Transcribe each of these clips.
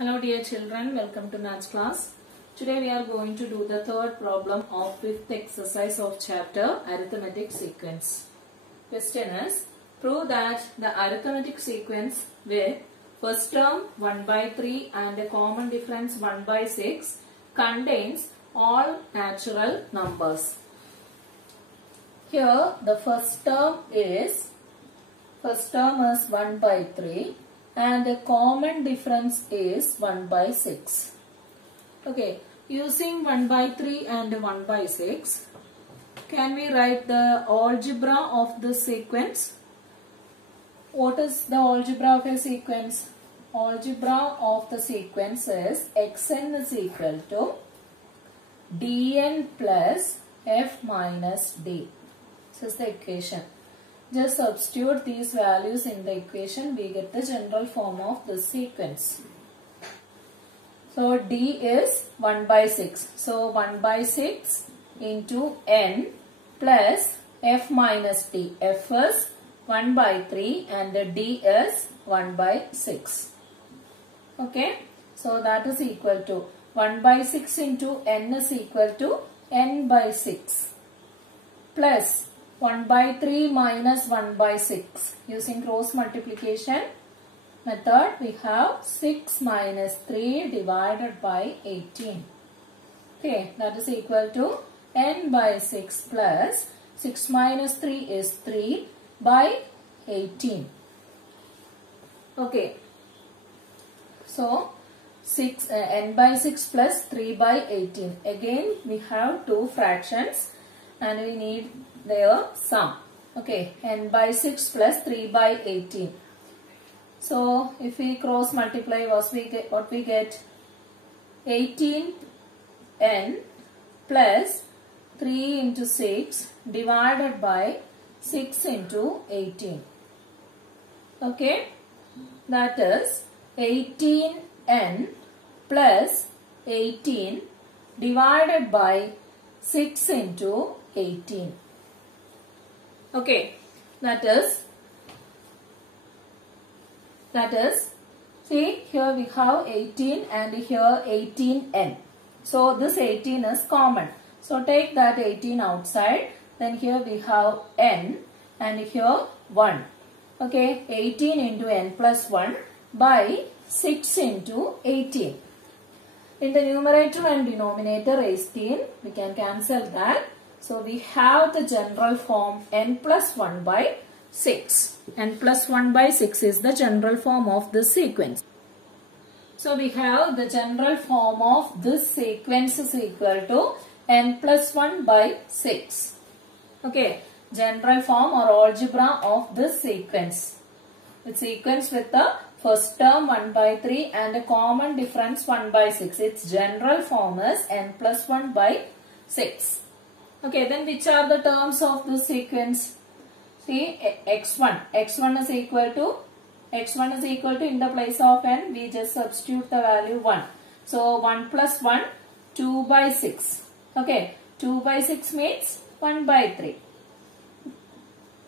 Hello dear children, welcome to maths class. Today we are going to do the third problem of fifth exercise of chapter arithmetic sequence. Question is, prove that the arithmetic sequence with first term 1 by 3 and a common difference 1 by 6 contains all natural numbers. Here the first term is 1 by 3 and the common difference is 1 by 6. Okay, using 1 by 3 and 1 by 6, can we write the algebra of the sequence? What is the algebra of a sequence? Algebra of the sequence is xn is equal to dn plus f minus d. This is the equation. Just substitute these values in the equation, we get the general form of the sequence. So d is 1 by 6. So 1 by 6 into n plus f minus d. F is 1 by 3 and the d is 1 by 6. Okay. So that is equal to 1 by 6 into n is equal to n by 6 plus 1 by 3 minus 1 by 6. Using cross multiplication method, we have 6 minus 3 divided by 18. Okay, that is equal to n by 6 plus 6 minus 3 is 3 by 18. Okay, so n by 6 plus 3 by 18. Again, we have two fractions and we need their sum. Okay, n by 6 plus 3 by 18. So if we cross multiply, what we get? 18n plus 3 into 6 divided by 6 into 18. Okay, that is 18n plus 18 divided by 6 into 18. Okay, that is, see here we have 18 and here 18n. So this 18 is common. So take that 18 outside. Then here we have n and here 1. Okay, 18 into n plus 1 by 6 into 18. In the numerator and denominator 18, we can cancel that. So we have the general form n plus 1 by 6. N plus 1 by 6 is the general form of this sequence. So we have the general form of this sequence is equal to n plus 1 by 6. Okay, general form or algebra of this sequence. The sequence with the first term 1 by 3 and a common difference 1 by 6. Its general form is n plus 1 by 6. Okay, then which are the terms of this sequence? See, x1 is equal to in the place of n, we just substitute the value 1. So 1 plus 1, 2 by 6. Okay, 2 by 6 means 1 by 3.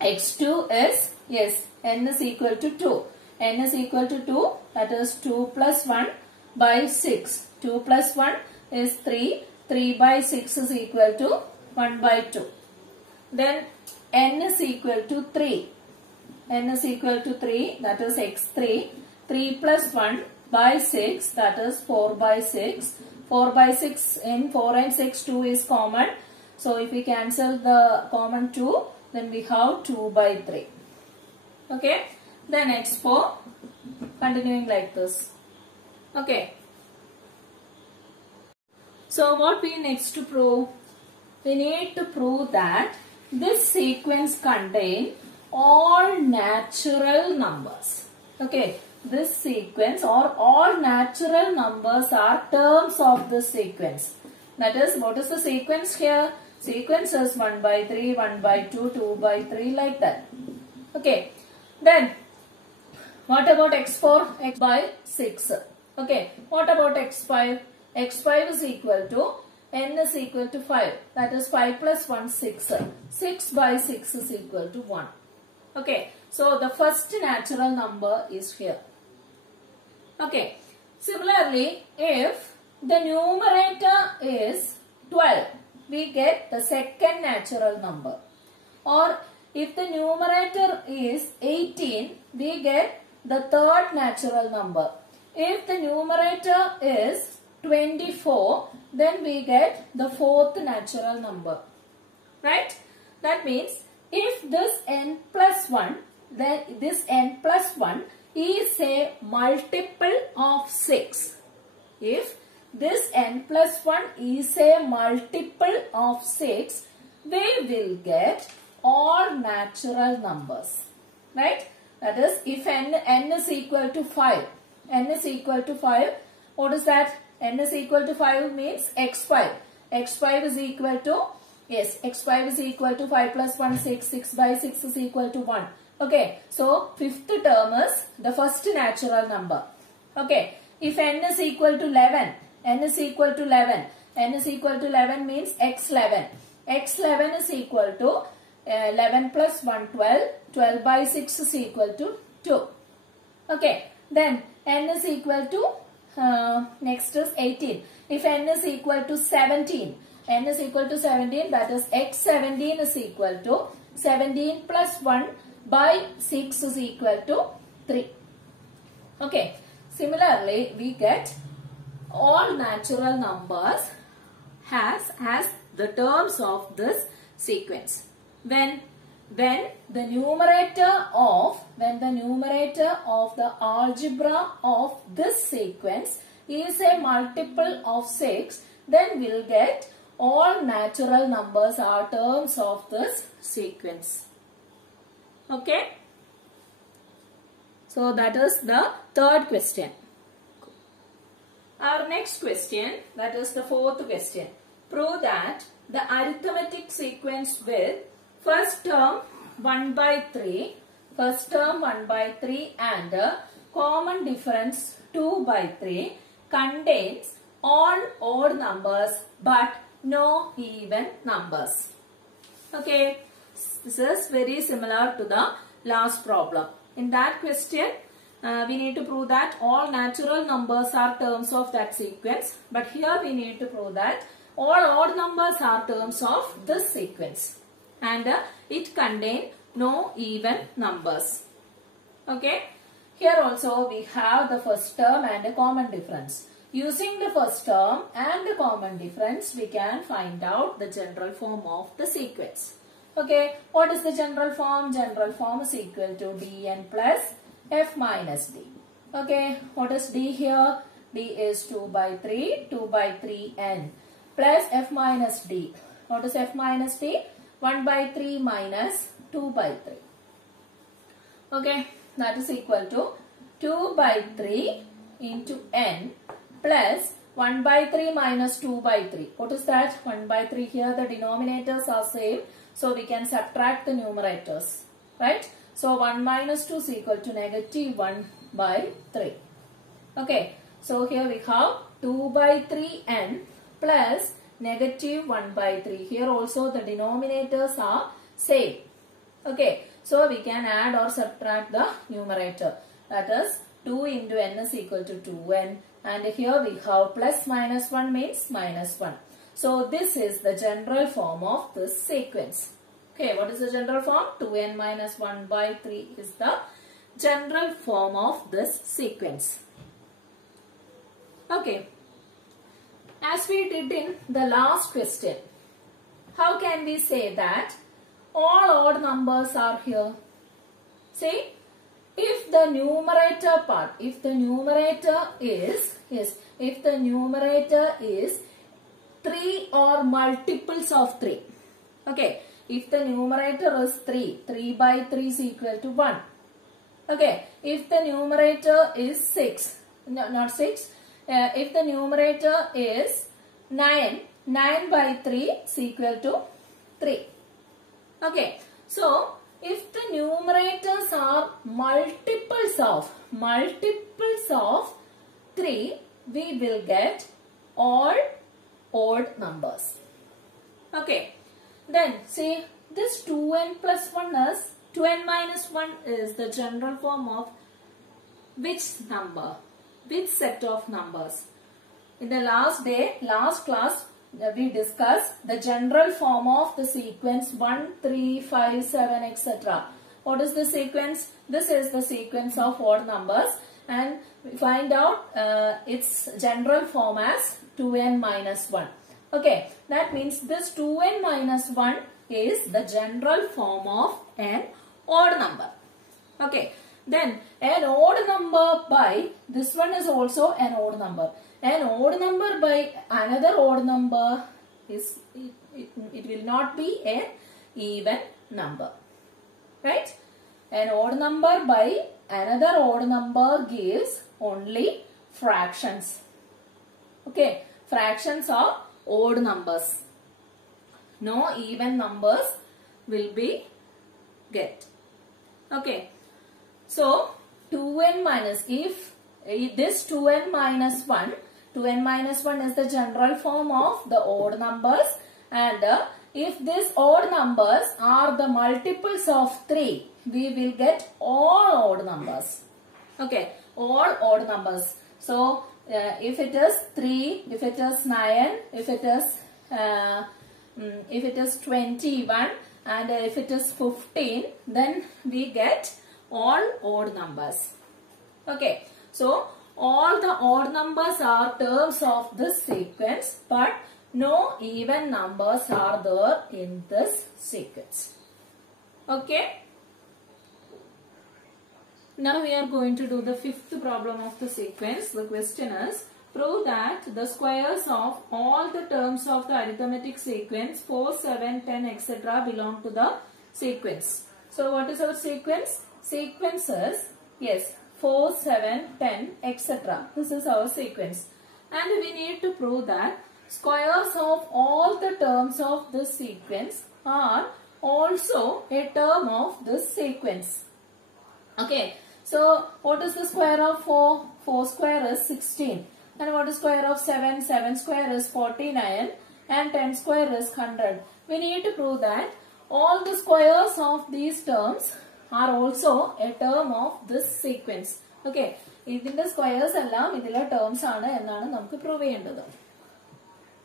x2 is, yes, n is equal to 2. n is equal to 2, that is 2 plus 1 by 6. 2 plus 1 is 3. 3 by 6 is equal to 1 by 2. Then n is equal to 3. n is equal to 3, that is x3. 3 plus 1 by 6, that is 4 by 6. 4 by 6, in 4 and 6, 2 is common. So if we cancel the common 2, then we have 2 by 3. Okay. Then x4, continuing like this. Okay. So what we next to prove? We need to prove that this sequence contains all natural numbers. Okay, this sequence or all natural numbers are terms of this sequence. That is, what is the sequence here? Sequence is 1 by 3, 1 by 2, 2 by 3, like that. Okay, then what about x4? X by 6. Okay, what about x5? x5 is equal to n is equal to 5. That is 5 plus 1, 6. 6 by 6 is equal to 1. Okay, so the first natural number is here. Okay, Similarly, if the numerator is 12, we get the second natural number. Or if the numerator is 18, we get the third natural number. If the numerator is 24, then we get the fourth natural number. Right? That means if this n plus 1, then this n plus 1 is a multiple of 6. If this n plus 1 is a multiple of 6, we will get all natural numbers. Right? That is, if n is equal to 5. N is equal to 5. What is that? N is equal to 5 means x5. x5 is equal to, yes, x5 is equal to 5 plus 1, 6. 6 by 6 is equal to 1. Okay, so fifth term is the first natural number. Okay, if n is equal to 11, n is equal to 11, n is equal to 11 means x11. x11 is equal to 11 plus 1, 12. 12 by 6 is equal to 2. Okay, then n is equal to, next is 18. If n is equal to 17, n is equal to 17, that is x17 is equal to 17 plus 1 by 6 is equal to 3. Okay. Similarly, we get all natural numbers as the terms of this sequence. When the numerator of the algebra of this sequence is a multiple of 6, then we'll get all natural numbers are terms of this sequence. Okay. So that is the third question. Our next question, that is the fourth question. Prove that the arithmetic sequence with first term 1 by 3, and common difference 2 by 3 contains all odd numbers but no even numbers. Okay. This is very similar to the last problem. In that question, we need to prove that all natural numbers are terms of that sequence. But here we need to prove that all odd numbers are terms of this sequence. And it contains no even numbers. Okay. Here also we have the first term and a common difference. Using the first term and the common difference, we can find out the general form of the sequence. Okay, what is the general form? General form is equal to dn plus f minus d. Okay, what is d here? D is 2 by 3, 2 by 3n plus f minus d. What is f minus d? 1 by 3 minus 2 by 3. Okay, that is equal to 2 by 3 into n plus 1 by 3 minus 2 by 3. What is that? 1 by 3 here, the denominators are same. So we can subtract the numerators, right? So 1 minus 2 is equal to negative 1 by 3. Okay, so here we have 2 by 3n plus negative 1 by 3. Here also the denominators are same. Okay, so we can add or subtract the numerator. That is 2 into n is equal to 2n. And here we have plus minus 1 means minus 1. So this is the general form of this sequence. Okay, what is the general form? 2n minus 1 by 3 is the general form of this sequence. Okay, as we did in the last question, how can we say that all odd numbers are here? See, if the numerator part, if the numerator is 3 or multiples of 3. Okay, if the numerator is 3 by 3 is equal to 1. Okay, if the numerator is 6, no, not 6, if the numerator is 9 by 3 is equal to 3. Okay, so if the numerators are multiples of 3, we will get all odd numbers. Okay, then see this 2n plus 1 is 2n minus 1 is the general form of which number? which set of numbers? In the last class, we discussed the general form of the sequence 1, 3, 5, 7, etc. What is the sequence? This is the sequence of odd numbers, and we find out its general form as 2n minus 1. Okay, that means this 2n minus 1 is the general form of an odd number. Okay, then an odd number by, this one is also an odd number. An odd number by another odd number is, it will not be an even number. Right? An odd number by another odd number gives only fractions. Okay, fractions are odd numbers. No even numbers will be get. Okay, so 2n minus, if this 2n minus 1, 2n minus 1 is the general form of the odd numbers, and if these odd numbers are the multiples of 3, we will get all odd numbers. Okay, all odd numbers. So, if it is 3, if it is 9, if it is 21, and if it is 15, then we get all odd numbers. Okay, so all the odd numbers are terms of this sequence, but no even numbers are there in this sequence. Okay. Now we are going to do the fifth problem of the sequence. The question is, prove that the squares of all the terms of the arithmetic sequence 4, 7, 10, etc. belong to the sequence. So what is our sequence? Sequence is, yes, 4, 7, 10, etc. This is our sequence. And we need to prove that squares of all the terms of this sequence are also a term of this sequence. Okay. So, what is the square of 4? 4 square is 16. And what is square of 7? 7 square is 49. And 10 square is 100. We need to prove that all the squares of these terms are also a term of this sequence. Okay. Idinte squares ellam idile terms aanu ennanu namukku prove cheyendathu.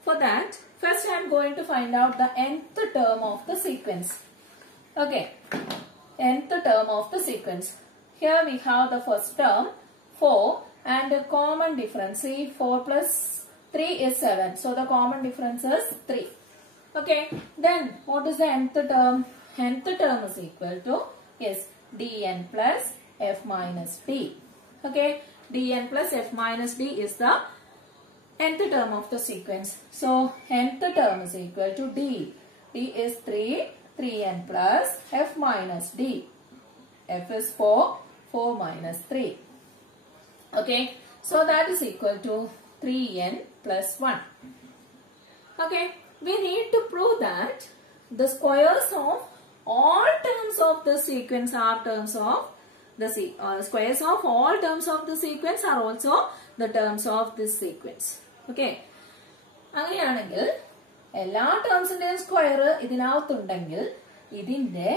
For that, first I am going to find out the nth term of the sequence. Okay. Nth term of the sequence. Here we have the first term 4 and a common difference. See, 4 plus 3 is 7. So the common difference is 3. Okay. Then what is the nth term? Nth term is equal to, yes, dn plus f minus d. Okay. dn plus f minus d is the nth term of the sequence. So nth term is equal to d. d is 3. 3n plus f minus d. f is 4. 4 minus 3. Okay. So that is equal to 3n plus 1. Okay. We need to prove that the squares of all terms of the sequence are terms of the squares of all terms of the sequence are also the terms of this sequence. Okay. അങ്ങനെയാണെങ്കിൽ എല്ലാ ടേംസിന്റെയും square ഇതിനകത്തുണ്ടെങ്കിൽ ഇതിന്റെ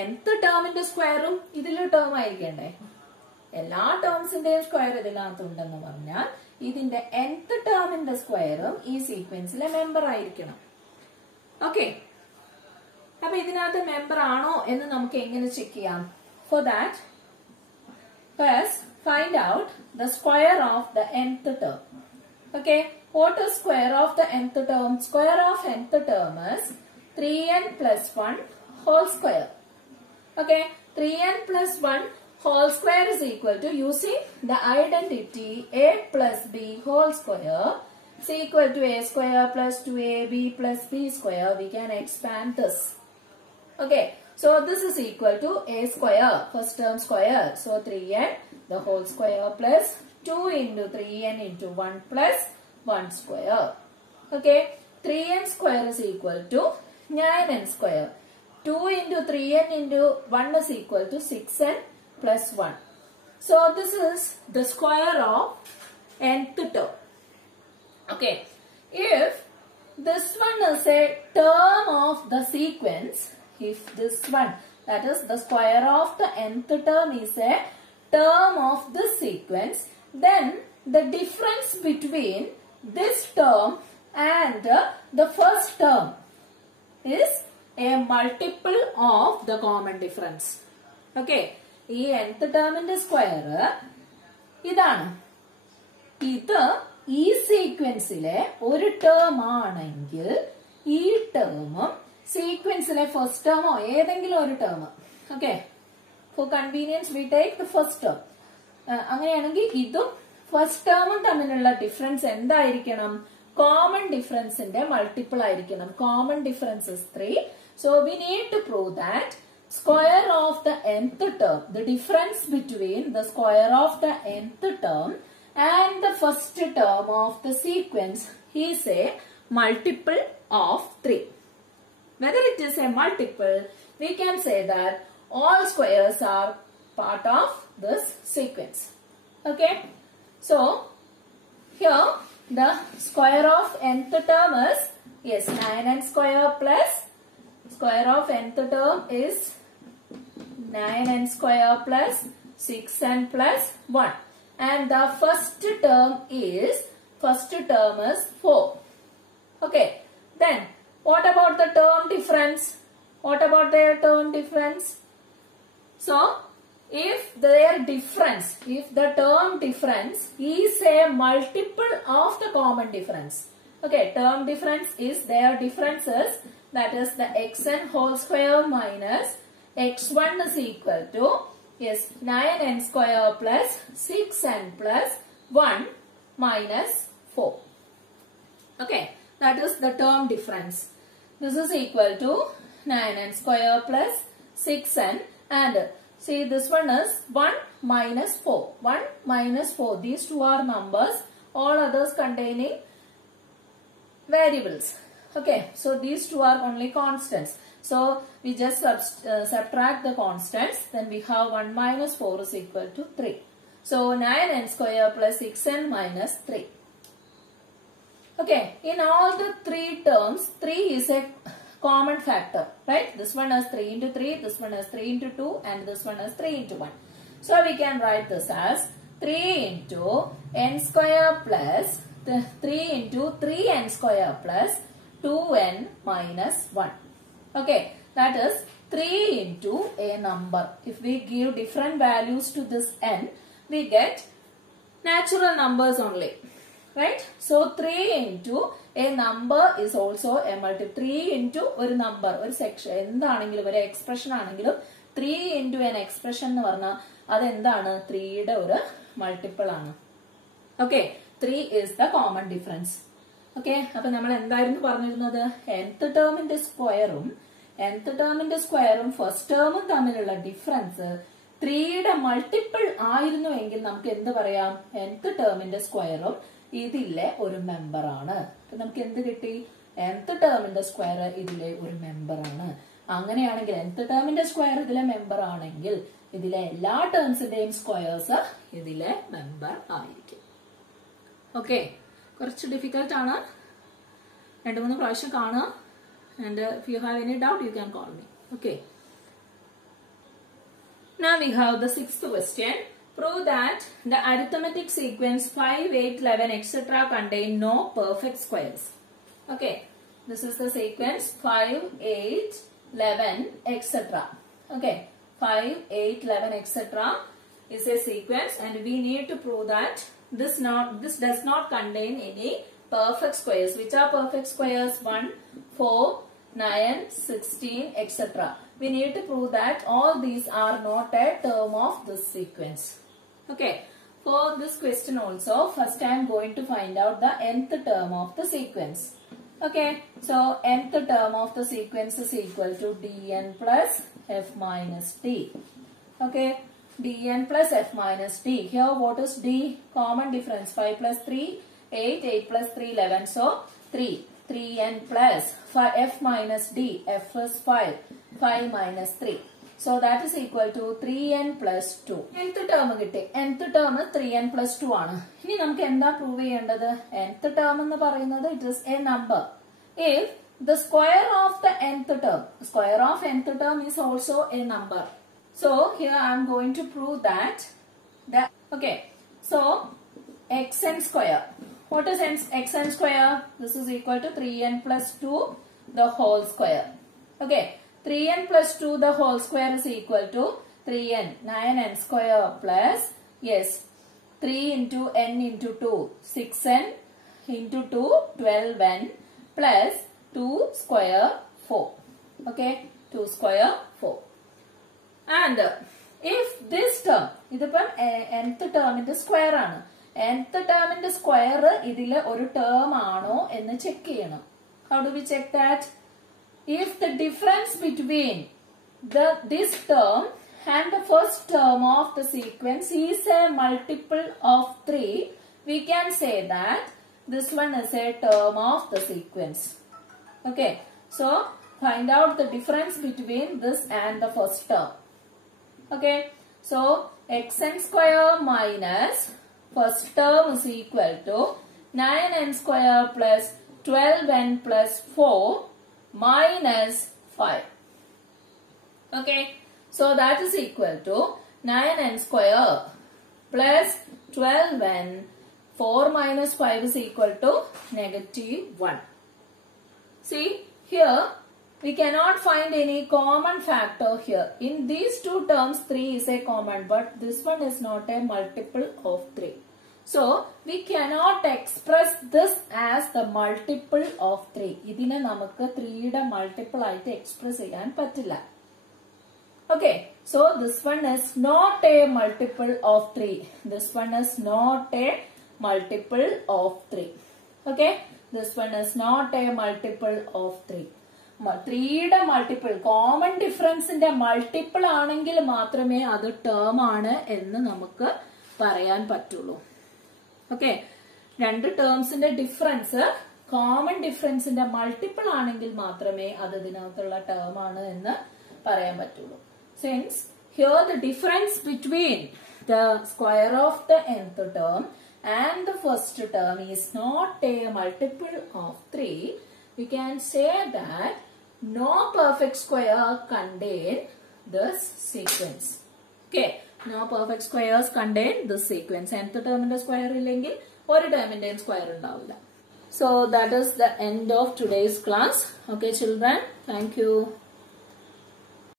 nth ടേമിന്റെ സ്ക്വയറും ഇതിലെ term ആയിരിക്കണ്ടേ? എല്ലാ ടേംസിന്റെയും square ഇതിനകത്തുണ്ടെന്ന് പറഞ്ഞാൽ ഇതിന്റെ nth ടേമിന്റെ സ്ക്വയറും ഈ സീക്വൻസിലെ മെമ്പർ ആയിരിക്കണം. ഓക്കെ. അപ്പൊ ഇതിനകത്ത് മെമ്പർ ആണോ എന്ന് നമുക്ക് എങ്ങനെ ചെക്ക് ചെയ്യാം? For that first find out the square of the nth term. Okay, what is square of the nth term? Square of nth term is 3n plus 1 whole square. Okay, 3n plus 1 whole square is equal to, using the identity a plus b whole square is equal to a square plus 2ab plus b square. We can expand this. Okay, so this is equal to a square, first term square. So 3n the whole square plus 2 into 3n into 1 plus 1 square. Okay, 3n square is equal to 9n square. 2 into 3n into 1 is equal to 6n plus 1. So this is the square of nth term. Okay, if this one is a term of the sequence, if this one, that is the square of the nth term is a term of this sequence, then the difference between this term and the first term is a multiple of the common difference. Okay, ഈ nth termന്റെ square ഇതാണ്. ഇത് ഈ സീക്വൻസിലെ ഒരു term ആണെങ്കിൽ ഈ ടേമും സീക്വൻസിലെ first ടേമോ ഏതെങ്കിലും ഒരു term. Okay, for convenience we take the first term. അങ്ങനെയാണെങ്കിൽ ഇതും ഫസ്റ്റ് ടേമും തമ്മിലുള്ള ഡിഫറൻസ് എന്തായിരിക്കണം? കോമൺ ഡിഫറൻസിന്റെ മൾട്ടിപ്പിൾ ആയിരിക്കണം. Common difference is 3. So we need to prove that square of the nth term, the difference between the square of the nth term and the first term of the sequence is a multiple of 3. Whether it is a multiple, we can say that all squares are part of this sequence. Okay, so here the square of nth term is, yes, 9n square plus square of nth term is 9n square plus 6n plus 1. And the first term is 4. Okay. Then what about the term difference? What about their term difference? So if their difference, if the term difference is a multiple of the common difference. Okay, term difference is their differences, that is the xn whole square minus x1 is equal to, yes, 9n square plus 6n plus 1 minus 4. Okay, that is the term difference. This is equal to 9n square plus 6n, and see this one is 1 minus 4. 1 minus 4. These two are numbers, all others containing variables. Okay, so these two are only constants. So we just subtract the constants. Then we have 1 minus 4 is equal to 3. So 9n square plus 6n minus 3. Okay, in all the three terms, 3 is a common factor, right? This one is 3 into 3, this one is 3 into 2, and this one is 3 into 1. So we can write this as 3 into n square plus 3 into 3n square plus 2n minus 1. Okay, that is 3 into a number. If we give different values to this n, we get natural numbers only, right? So 3 into a number is also a multiple. 3 into ഒരു number, ഒരു section, എന്താണെങ്കിലും ഒരു expression ആണെങ്കിലും 3 into an expression എന്ന് പറഞ്ഞാൽ അത് എന്താണ്? 3യുടെ ഒരു multiple ആണ്. Okay, 3 is the common difference. Okay, അപ്പൊ നമ്മൾ എന്തായിരുന്നു പറഞ്ഞിരുന്നത്? nth ടേമിന്റെ സ്ക്വയറും ഫസ്റ്റ് ടേമും തമ്മിലുള്ള ഡിഫറൻസ് 3യുടെ മൾട്ടിപ്പിൾ ആയിരുന്നു എങ്കിൽ നമുക്ക് എന്ത് പറയാം? nth ടേമിന്റെ സ്ക്വയറും ഇതിലെ ഒരു മെമ്പർ ആണ്. നമുക്ക് എന്ത് കിട്ടി? nth ടേമിന്റെ സ്ക്വയർ ഇതിലെ ഒരു മെമ്പർ ആണ്. അങ്ങനെയാണെങ്കിൽ nth ടേമിന്റെ സ്ക്വയർ ഇതിലെ മെമ്പർ ആണെങ്കിൽ ഇതിലെ എല്ലാ ടേംസിന്റെയും സ്ക്വയേഴ്സ് ഇതിലെ മെമ്പർ ആയിരിക്കും. ഓക്കെ, കുറച്ച് ഡിഫിക്കൽട്ട് ആണ്. 2-3 പ്രാവശ്യം കാണുക. And if you have any doubt, you can call me. Okay. Now we have the 6th question. Prove that the arithmetic sequence 5, 8, 11, etc. contain no perfect squares. Okay. This is the sequence 5, 8, 11, etc. Okay. 5, 8, 11, etc. is a sequence, and we need to prove that this does not contain any perfect squares. Which are perfect squares? 1, 4, 9, 16, etc. We need to prove that all these are not a term of this sequence. Okay. For this question also, first I am going to find out the nth term of the sequence. Okay. So nth term of the sequence is equal to dn plus f minus d. Okay. dn plus f minus d. Here what is d? Common difference. 5 plus 3, 8, 8 plus 3, 11. So 3n plus f minus d. F is 5. 5 minus 3. So that is equal to 3n plus 2. nth term കിട്ടി. nth term 3n plus 2 ആണ്. ഇനി നമുക്ക് എന്താ prove ചെയ്യേണ്ടത്? nth term എന്ന് പറയുന്നത് it is a number. If the square of the nth term is also a number. So here I am going to prove that Okay, so xn square. What is xn square? This is equal to 3n plus 2 the whole square. Okay, 3n plus 2 the whole square is equal to 3n, 9n square plus, yes, 3 into n into 2, 6n into 2, 12n plus 2 square 4. Okay, 2 square 4. And if this term, ഇതിപ്പം nth termന്റെ square ആണ്. nth termന്റെ square ഇതിലെ ഒരു term ആണോ എന്ന് check ചെയ്യണം. How do we check that? If the difference between this term and the first term of the sequence is a multiple of 3, we can say that this one is a term of the sequence. Okay, so find out the difference between this and the first term. Okay, so xn square minus first term is equal to 9n square plus 12n plus 4 minus 5. Okay, so that is equal to 9n square plus 12n, 4 minus 5 is equal to -1. See, here we cannot find any common factor here. In these two terms, 3 is a common, but this one is not a multiple of 3. So, we cannot express this as the multiple of 3. ഇതിനെ നമുക്ക് 3യുടെ multiple ആയിട്ട് express ചെയ്യാൻ പറ്റില്ല. Okay, so this one is not a multiple of 3. This one is not a multiple of 3. Okay, this one is not a multiple of 3. 3യുടെ multiple, common differenceന്റെ multiple ആണെങ്കിൽ മാത്രമേ അത് term ആണ് എന്ന് നമുക്ക് പറയാൻ പറ്റുള്ളൂ. Okay, രണ്ട് termsന്റെ difference common differenceന്റെ multiple ആണെങ്കിൽ മാത്രമേ അത് ഇതിനകത്തുള്ള term ആണ് എന്ന് പറയാൻ പറ്റുള്ളൂ. Since here the difference between the square of the nth term and the first term is not a multiple of 3, we can say that no perfect square contain this sequence. Okay, no perfect squares contain this sequence. Nth term in the square illengil oru term in the square undavilla. So that is the end of today's class. Okay children, thank you.